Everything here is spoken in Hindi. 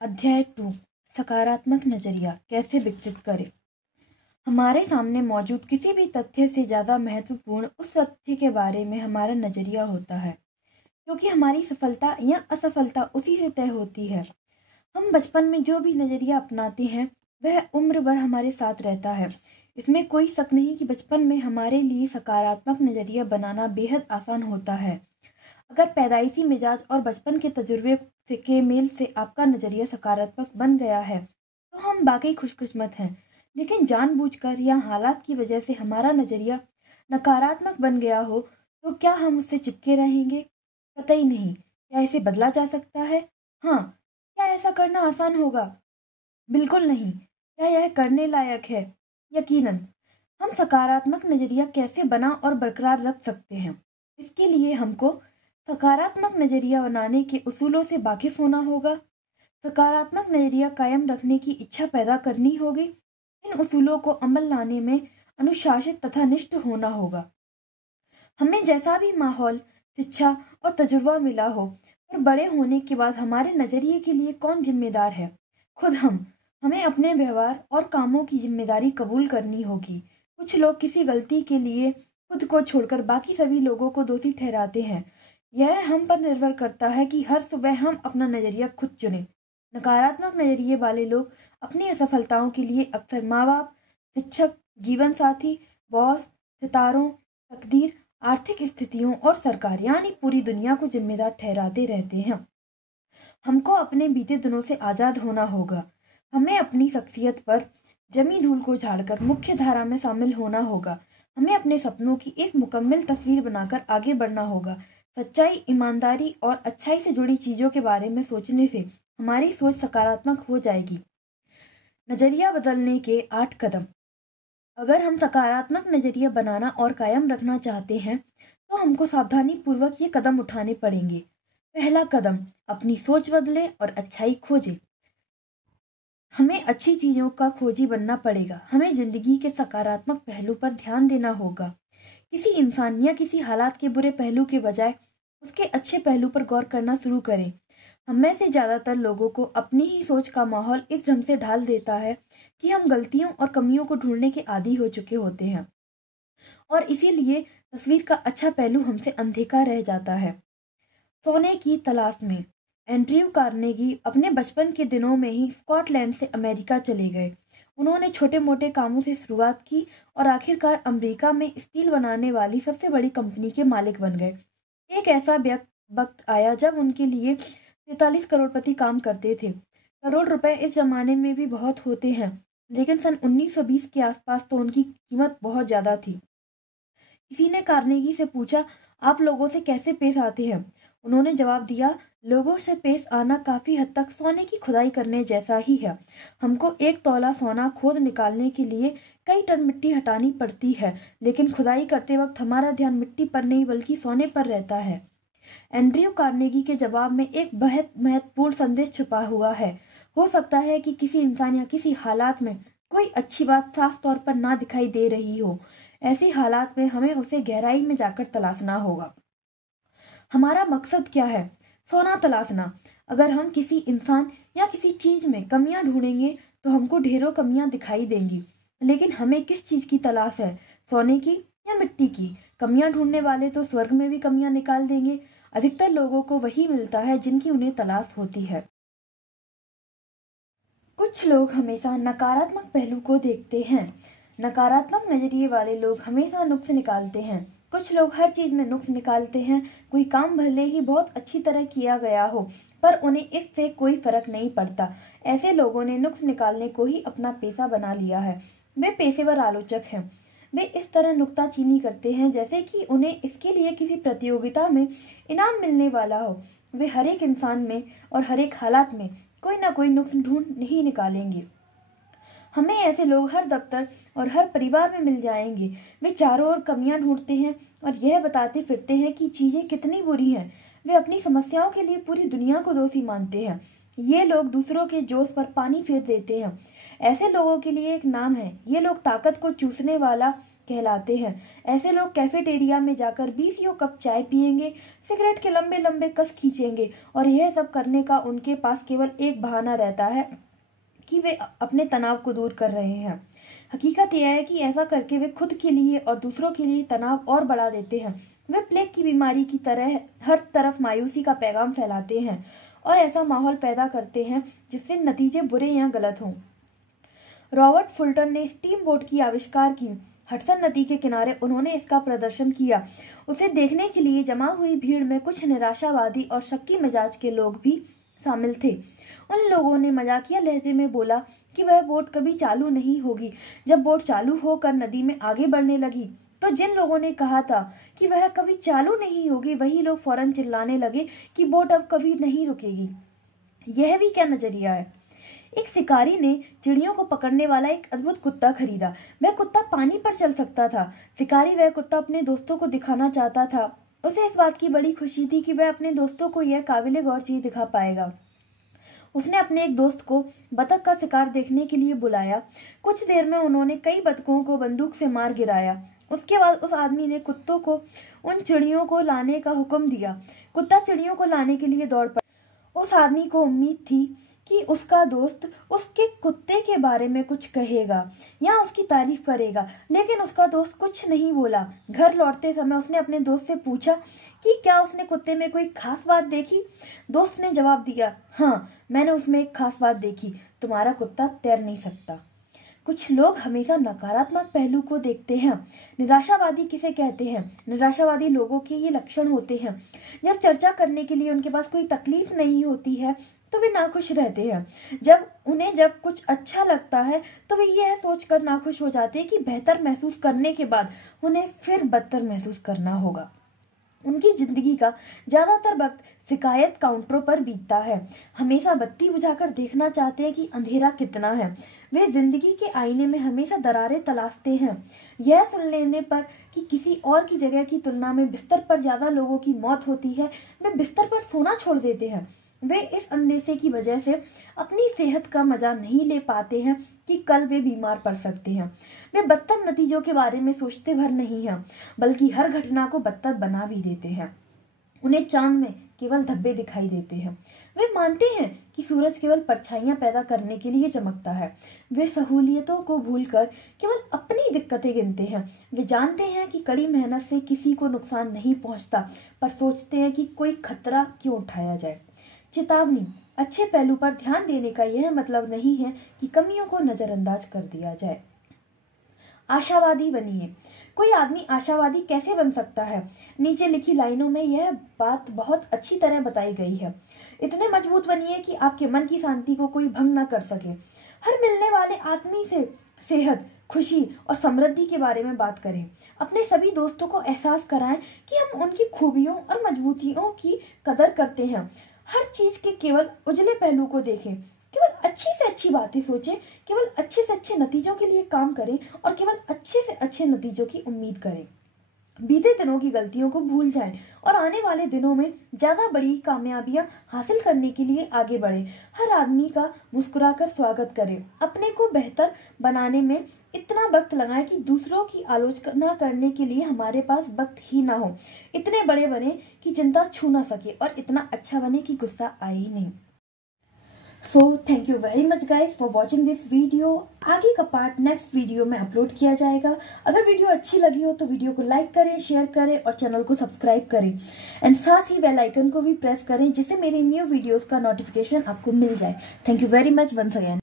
अध्याय 2 सकारात्मक नजरिया कैसे विकसित करें। हमारे सामने मौजूद किसी भी तथ्य से ज़्यादा महत्वपूर्ण उस तथ्य के बारे में हमारा नजरिया होता है, क्योंकि हमारी सफलता या असफलता उसी से तय होती है। हम बचपन में जो भी नजरिया अपनाते हैं वह उम्र भर हमारे साथ रहता है। इसमें कोई शक नहीं कि बचपन में हमारे लिए सकारात्मक नजरिया बनाना बेहद आसान होता है। अगर पैदाइशी मिजाज और बचपन के तजुर्बे के मेल से आपका नजरिया सकारात्मक बन गया है तो हम वाकई खुशकिस्मत हैं। लेकिन जानबूझकर या हालात की वजह से हमारा नजरिया नकारात्मक बन गया हो तो क्या हम उससे चिपके रहेंगे? कतई नहीं। क्या इसे बदला जा सकता है? हाँ। क्या ऐसा करना आसान होगा? बिल्कुल नहीं। क्या यह करने लायक है? यकीनन। हम सकारात्मक नजरिया कैसे बना और बरकरार रख सकते हैं, इसके लिए हमको सकारात्मक नजरिया बनाने के उसूलों से वाकिफ होना होगा। सकारात्मक नजरिया कायम रखने की इच्छा पैदा करनी होगी। इन उसूलों को अमल लाने में अनुशासित तथा निष्ठ होना होगा। हमें जैसा भी माहौल, शिक्षा और तजुर्बा मिला हो, पर बड़े होने के बाद हमारे नजरिए के लिए कौन जिम्मेदार है? खुद हम। हमें अपने व्यवहार और कामों की जिम्मेदारी कबूल करनी होगी। कुछ लोग किसी गलती के लिए खुद को छोड़कर बाकी सभी लोगों को दोषी ठहराते हैं। यह हम पर निर्भर करता है कि हर सुबह हम अपना नजरिया खुद चुनें। नकारात्मक नजरिए वाले लोग अपनी असफलताओं के लिए अक्सर माँ बाप, शिक्षक, जीवन साथी, बॉस, सितारों, तकदीर, आर्थिक स्थितियों और सरकार यानी पूरी दुनिया को जिम्मेदार ठहराते रहते हैं। हमको अपने बीते दिनों से आजाद होना होगा। हमें अपनी शख्सियत पर जमी धूल को झाड़कर मुख्य धारा में शामिल होना होगा। हमें अपने सपनों की एक मुकम्मल तस्वीर बनाकर आगे बढ़ना होगा। सच्चाई, ईमानदारी और अच्छाई से जुड़ी चीजों के बारे में सोचने से हमारी सोच सकारात्मक हो जाएगी। नजरिया बदलने के 8 कदम। अगर हम सकारात्मक नजरिया बनाना और कायम रखना चाहते हैं तो हमको सावधानी पूर्वक ये कदम उठाने पड़ेंगे। पहला कदम, अपनी सोच बदलें और अच्छाई खोजें। हमें अच्छी चीजों का खोजी बनना पड़ेगा। हमें जिंदगी के सकारात्मक पहलू पर ध्यान देना होगा। किसी इंसान या किसी हालात के बुरे पहलू के बजाय उसके अच्छे पहलू पर गौर करना शुरू करें। हम में से ज्यादातर लोगों को अपनी ही सोच का माहौल इस ढंग से ढाल देता है कि हम गलतियों और कमियों को ढूंढने के आदी हो चुके होते हैं और इसीलिए तस्वीर का अच्छा पहलू हमसे अनदेखा रह जाता है। सोने की तलाश में। एंड्रयू कार्नेगी अपने बचपन के दिनों में ही स्कॉटलैंड से अमेरिका चले गए। उन्होंने छोटे मोटे कामों से शुरुआत की और आखिरकार अमेरिका में स्टील बनाने वाली सबसे बड़ी कंपनी के मालिक बन गए। एक ऐसा वक्त आया जब उनके लिए 43 करोड़पति काम करते थे। करोड़ रुपए इस जमाने में भी बहुत होते हैं, लेकिन सन 1920 के आसपास तो उनकी कीमत बहुत ज्यादा थी। किसी ने कार्नेगी से पूछा, आप लोगों से कैसे पेश आते हैं? उन्होंने जवाब दिया, लोगों से पेश आना काफी हद तक सोने की खुदाई करने जैसा ही है। हमको 1 तौला सोना खोद निकालने के लिए कई टन मिट्टी हटानी पड़ती है, लेकिन खुदाई करते वक्त हमारा ध्यान मिट्टी पर नहीं बल्कि सोने पर रहता है। एंड्रयू कार्नेगी के जवाब में एक बहुत महत्वपूर्ण संदेश छुपा हुआ है। हो सकता है कि किसी इंसान या किसी हालात में कोई अच्छी बात साफ तौर पर ना दिखाई दे रही हो। ऐसी हालात में हमें उसे गहराई में जाकर तलाशना होगा। हमारा मकसद क्या है? सोना तलाशना। अगर हम किसी इंसान या किसी चीज में कमियां ढूंढेंगे तो हमको ढेरों कमियां दिखाई देंगी, लेकिन हमें किस चीज की तलाश है? सोने की या मिट्टी की? कमियां ढूंढने वाले तो स्वर्ग में भी कमियां निकाल देंगे। अधिकतर लोगों को वही मिलता है जिनकी उन्हें तलाश होती है। कुछ लोग हमेशा नकारात्मक पहलू को देखते हैं। नकारात्मक नजरिए वाले लोग हमेशा नुक्स निकालते हैं। कुछ लोग हर चीज में नुक्स निकालते हैं। कोई काम भले ही बहुत अच्छी तरह किया गया हो, पर उन्हें इससे कोई फर्क नहीं पड़ता। ऐसे लोगों ने नुक्स निकालने को ही अपना पेशा बना लिया है। वे पेशेवर आलोचक हैं। वे इस तरह नुक्ताचीनी करते हैं जैसे कि उन्हें इसके लिए किसी प्रतियोगिता में इनाम मिलने वाला हो। वे हर एक इंसान में और हर एक हालात में कोई ना कोई नुक्स ढूंढ नहीं निकालेंगे। हमें ऐसे लोग हर दफ्तर और हर परिवार में मिल जाएंगे। वे चारों ओर कमियां ढूंढते हैं और यह बताते फिरते हैं कि चीजें कितनी बुरी हैं। वे अपनी समस्याओं के लिए पूरी दुनिया को दोषी मानते हैं। ये लोग दूसरों के जोश पर पानी फेर देते हैं। ऐसे लोगों के लिए एक नाम है, ये लोग ताकत को चूसने वाला कहलाते हैं। ऐसे लोग कैफेटेरिया में जाकर 20 कप चाय पिएंगे, सिगरेट के लंबे लंबे कस खींचेंगे और यह सब करने का उनके पास केवल एक बहाना रहता है कि वे अपने तनाव को दूर कर रहे हैं। हकीकत यह है कि ऐसा करके वे खुद के लिए और दूसरों के लिए तनाव और बढ़ा देते हैं। वे प्लेग की बीमारी की तरह हर तरफ मायूसी का पैगाम फैलाते हैं और ऐसा माहौल पैदा करते हैं जिससे नतीजे बुरे या गलत हों। रॉबर्ट फुल्टन ने स्टीम बोट की आविष्कार की। हडसन नदी के किनारे उन्होंने इसका प्रदर्शन किया। उसे देखने के लिए जमा हुई भीड़ में कुछ निराशावादी और शक्की मिजाज के लोग भी शामिल थे। उन लोगों ने मजाकिया लहजे में बोला कि वह बोट कभी चालू नहीं होगी। जब बोट चालू होकर नदी में आगे बढ़ने लगी तो जिन लोगों ने कहा था कि वह कभी चालू नहीं होगी, वही लोग फौरन चिल्लाने लगे कि बोट अब कभी नहीं रुकेगी। यह भी क्या नजरिया है। एक शिकारी ने चिड़ियों को पकड़ने वाला एक अद्भुत कुत्ता खरीदा। वह कुत्ता पानी पर चल सकता था। शिकारी वह कुत्ता अपने दोस्तों को दिखाना चाहता था। उसे इस बात की बड़ी खुशी थी कि वह अपने दोस्तों को यह काबिले गौर चीज दिखा पाएगा। उसने अपने एक दोस्त को बतख का शिकार देखने के लिए बुलाया। कुछ देर में उन्होंने कई बतखों को बंदूक से मार गिराया। उसके बाद उस आदमी ने कुत्तों को उन चिड़ियों को लाने का हुक्म दिया। कुत्ता चिड़ियों को लाने के लिए दौड़ पड़ा। उस आदमी को उम्मीद थी कि उसका दोस्त उसके कुत्ते के बारे में कुछ कहेगा या उसकी तारीफ करेगा, लेकिन उसका दोस्त कुछ नहीं बोला। घर लौटते समय उसने अपने दोस्त से पूछा कि क्या उसने कुत्ते में कोई खास बात देखी। दोस्त ने जवाब दिया, हाँ, मैंने उसमें एक खास बात देखी, तुम्हारा कुत्ता तैर नहीं सकता। कुछ लोग हमेशा नकारात्मक पहलू को देखते हैं। निराशावादी किसे कहते हैं? निराशावादी लोगों के ये लक्षण होते हैं। जब चर्चा करने के लिए उनके पास कोई तकलीफ नहीं होती है तो वे नाखुश रहते हैं। जब कुछ अच्छा लगता है तो वे यह सोचकर नाखुश हो जाते हैं कि बेहतर महसूस करने के बाद उन्हें फिर बदतर महसूस करना होगा। उनकी जिंदगी का ज्यादातर वक्त शिकायत काउंटरों पर बीतता है। हमेशा बत्ती बुझाकर देखना चाहते हैं कि अंधेरा कितना है। वे जिंदगी के आईने में हमेशा दरारें तलाशते हैं। यह सुन लेने पर कि किसी और की जगह की तुलना में बिस्तर पर ज्यादा लोगों की मौत होती है, वे बिस्तर पर सोना छोड़ देते हैं। वे इस अंदेशे की वजह से अपनी सेहत का मजा नहीं ले पाते हैं कि कल वे बीमार पड़ सकते हैं। वे बदतर नतीजों के बारे में सोचते भर नहीं हैं, बल्कि हर घटना को बदतर बना भी देते हैं। उन्हें चांद में केवल धब्बे दिखाई देते हैं। वे मानते हैं कि सूरज केवल परछाइयां पैदा करने के लिए चमकता है। वे सहूलियतों को भूलकर केवल अपनी दिक्कतें गिनते हैं। वे जानते हैं कि कड़ी मेहनत से किसी को नुकसान नहीं पहुंचता, पर सोचते हैं कि कोई खतरा क्यों उठाया जाए। चेतावनी, अच्छे पहलू पर ध्यान देने का यह मतलब नहीं है कि कमियों को नजरअंदाज कर दिया जाए। आशावादी बनिए। कोई आदमी आशावादी कैसे बन सकता है? नीचे लिखी लाइनों में यह बात बहुत अच्छी तरह बताई गई है। इतने मजबूत बनिए कि आपके मन की शांति को कोई भंग न कर सके। हर मिलने वाले आदमी से सेहत, खुशी और समृद्धि के बारे में बात करें। अपने सभी दोस्तों को एहसास कराएं कि हम उनकी खूबियों और मजबूतियों की कदर करते हैं। हर चीज के केवल उजले पहलू को देखें। केवल अच्छी से अच्छी बातें सोचें, केवल अच्छे से अच्छे नतीजों के लिए काम करें और केवल अच्छे से अच्छे नतीजों की उम्मीद करें। बीते दिनों की गलतियों को भूल जाएं और आने वाले दिनों में ज्यादा बड़ी कामयाबियां हासिल करने के लिए आगे बढ़ें। हर आदमी का मुस्कुराकर स्वागत करें। अपने को बेहतर बनाने में इतना वक्त लगाएं कि दूसरों की आलोचना करने के लिए हमारे पास वक्त ही ना हो। इतने बड़े बने कि चिंता छू ना सके और इतना अच्छा बने कि गुस्सा आए ही नहीं। So thank you very much guys for watching this video. आगे का पार्ट नेक्स्ट वीडियो में अपलोड किया जाएगा। अगर वीडियो अच्छी लगी हो तो वीडियो को लाइक करें, शेयर करें और चैनल को सब्सक्राइब करें एंड साथ ही बेल आइकन को भी प्रेस करें जिससे मेरी न्यू वीडियोस का नोटिफिकेशन आपको मिल जाए। Thank you very much once again.